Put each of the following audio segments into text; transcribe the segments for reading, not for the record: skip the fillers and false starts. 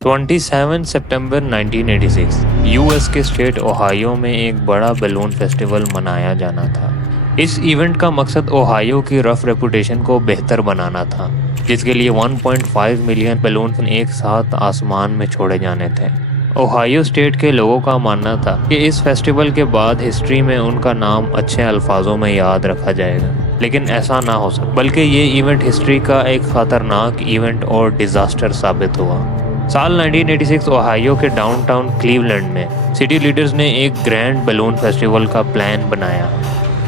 27 सितंबर 1986 US के state Ohio में एक बड़ा बैलून फेस्टिवल मनाया जाना था। इस इवेंट का मकसद ओहायो की रफ रेपुटेशन को बेहतर बनाना था, जिसके लिए 1.5 मिलियन बैलून एक साथ आसमान में छोड़े जाने थे। ओहायो स्टेट के लोगों का मानना था कि इस फेस्टिवल के बाद हिस्ट्री में उनका नाम अच्छे अल्फाजों में याद रखा जाएगा, लेकिन ऐसा ना हो सका, बल्कि ये इवेंट हिस्ट्री का एक खतरनाक इवेंट और डिजास्टर साबित हुआ। साल 1986 ओहायो के डाउनटाउन क्लीवलैंड में सिटी लीडर्स ने एक ग्रैंड बैलून फेस्टिवल का प्लान बनाया।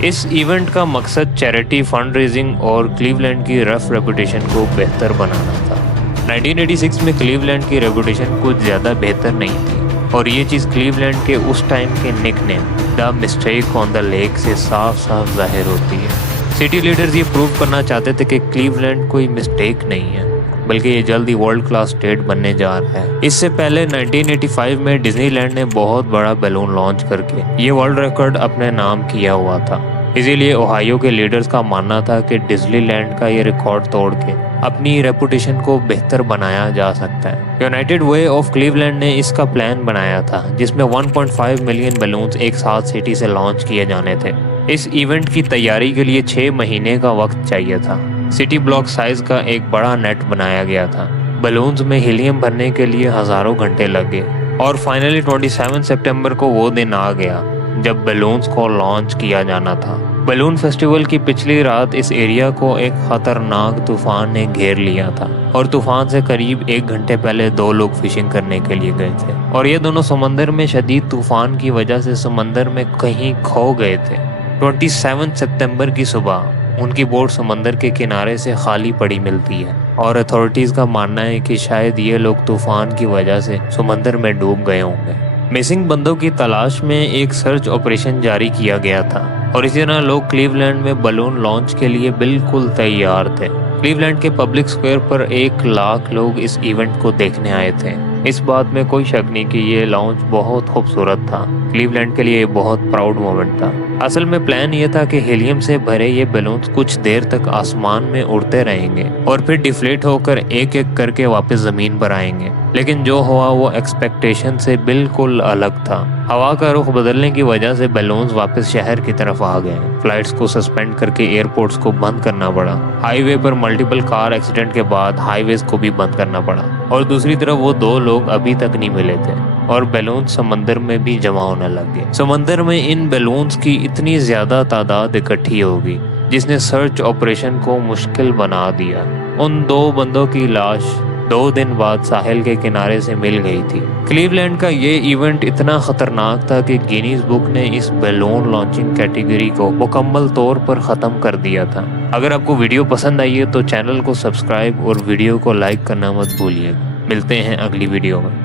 इस इवेंट का मकसद चैरिटी फंड रेजिंग और क्लीवलैंड की रफ रेपुटेशन को बेहतर बनाना था। 1986 में क्लीवलैंड की रेपुटेशन कुछ ज़्यादा बेहतर नहीं थी, और ये चीज़ क्लीवलैंड के उस टाइम के nickname the mistake on the lake से साफ साफ जाहिर होती है। सिटी लीडर्स ये प्रूव करना चाहते थे कि क्लीवलैंड कोई मिस्टेक नहीं है, बल्कि ये जल्दी वर्ल्ड क्लास स्टेट बनने जा रहा है। इससे पहले 1985 में डिज्नीलैंड ने बहुत बड़ा बैलून लॉन्च करके ये वर्ल्ड रिकॉर्ड अपने नाम किया हुआ था। इसीलिए ओहायो के लीडर्स का मानना था कि डिज्नीलैंड का ये रिकॉर्ड तोड़ के अपनी रेपुटेशन को बेहतर बनाया जा सकता है। यूनाइटेड वे ऑफ क्लीवलैंड ने इसका प्लान बनाया था, जिसमें 1.5 मिलियन बैलून्स एक साथ सिटी से लॉन्च किए जाने थे। इस इवेंट की तैयारी के लिए 6 महीने का वक्त चाहिए था। सिटी ब्लॉक साइज का एक बड़ा नेट बनाया गया था। बैलून्स में हीलियम भरने के लिए हजारों घंटे लगे, और फाइनली 27 सितंबर को वो दिन आ गया जब बैलून्स को लॉन्च किया जाना था। बैलून फेस्टिवल की पिछली रात इस एरिया को एक खतरनाक तूफान ने घेर लिया था, और तूफान से करीब 1 घंटे पहले 2 लोग फिशिंग करने के लिए गए थे, और ये दोनों समंदर में शदीद तूफान की वजह से समंदर में कहीं खो गए थे। 27 सितंबर की सुबह उनकी बोट समंदर के किनारे से खाली पड़ी मिलती है, और अथॉरिटीज़ का मानना है कि शायद ये लोग तूफान की वजह से समंदर में डूब गए होंगे। मिसिंग बंदों की तलाश में एक सर्च ऑपरेशन जारी किया गया था, और इसी तरह लोग क्लीवलैंड में बैलून लॉन्च के लिए बिल्कुल तैयार थे। क्लीवलैंड के पब्लिक स्क्वायर पर 1 लाख लोग इस इवेंट को देखने आए थे। इस बात में कोई शक नहीं कि ये लॉन्च बहुत खूबसूरत था। क्लीवलैंड के लिए ये बहुत प्राउड मोमेंट था। असल में प्लान ये था कि हीलियम से भरे ये बैलून्स कुछ देर तक आसमान में उड़ते रहेंगे और फिर डिफ्लेट होकर एक एक करके वापस जमीन पर आएंगे। लेकिन जो हुआ वो एक्सपेक्टेशन से बिल्कुल अलग था। हवा का रुख बदलने की वजह से बैलून्स वापस शहर की तरफ आ गए। फ्लाइट्स को सस्पेंड करके एयरपोर्ट्स को बंद करना पड़ा। हाईवे पर मल्टीपल कार एक्सीडेंट के बाद हाईवेज को भी बंद करना पड़ा, और दूसरी तरफ वो 2 लोग अभी तक नहीं मिले थे, और बैलून समंदर में भी जमा होने लग गए। समंदर में इन बैलून्स की इतनी ज्यादा तादाद इकट्ठी होगी जिसने सर्च ऑपरेशन को मुश्किल बना दिया। उन 2 बंदों की लाश 2 दिन बाद साहिल के किनारे से मिल गई थी। क्लीवलैंड का ये इवेंट इतना खतरनाक था कि गिनीज बुक ने इस बैलून लॉन्चिंग कैटेगरी को मुकम्मल तौर पर ख़त्म कर दिया था। अगर आपको वीडियो पसंद आई है तो चैनल को सब्सक्राइब और वीडियो को लाइक करना मत भूलिएगा। मिलते हैं अगली वीडियो में।